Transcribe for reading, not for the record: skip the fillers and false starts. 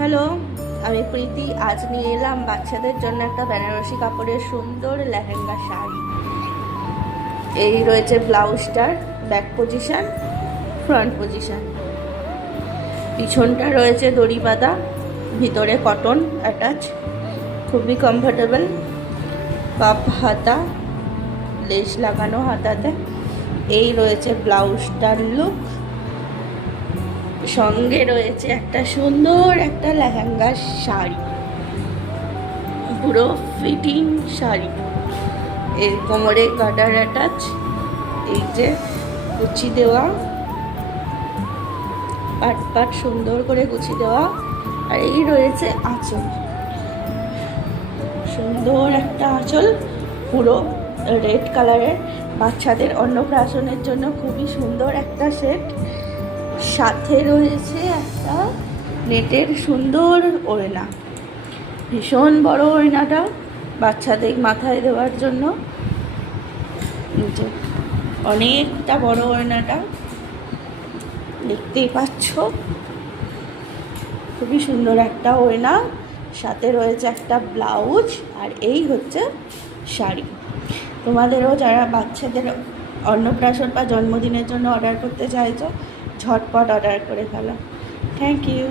Hello, আমি প্রীতি। আজ নিয়ে এলাম বাচ্চাদের জন্য একটা বেনারসি কাপড়ের সুন্দর লেহেঙ্গা শাড়ি। এই রয়েছে ব্লাউজটার ব্যাক পজিশন, ফ্রন্ট পজিশন। পিছনটা রয়েছে দড়ি বাঁধা, ভিতরে কটন অ্যাটাচ, খুবই কমফোর্টেবল। পাপ হাতা, লেস লাগানো হাতাতে। এই রয়েছে ব্লাউজটার লুক। সঙ্গে রয়েছে একটা সুন্দর একটা লেহেঙ্গা শাড়ি, পুরো ফিটিং শাড়ি। এর কোমরে গার্ডার অ্যাটাচ, এই যে কুচি দেওয়া, পাট পাট সুন্দর করে কুচি দেওয়া। আর এই রয়েছে আঁচল, সুন্দর একটা আঁচল, পুরো রেড কালারের। বাচ্চাদের অন্নপ্রাশনের জন্য খুবই সুন্দর একটা সেট। সাথে রয়েছে একটা নেটের সুন্দর ওড়না, ভীষণ বড় ওড়নাটা বাচ্চাদের মাথায় দেওয়ার জন্য। অনেকটা বড় ওড়নাটা দেখতেই পাচ্ছ, খুবই সুন্দর একটা ওড়না। সাথে রয়েছে একটা ব্লাউজ, আর এই হচ্ছে শাড়ি। তোমাদেরও যারা বাচ্চাদের অন্নপ্রাশন বা জন্মদিনের জন্য অর্ডার করতে চাইছো, ঝটপট অর্ডার করে ফেলো। Thank you.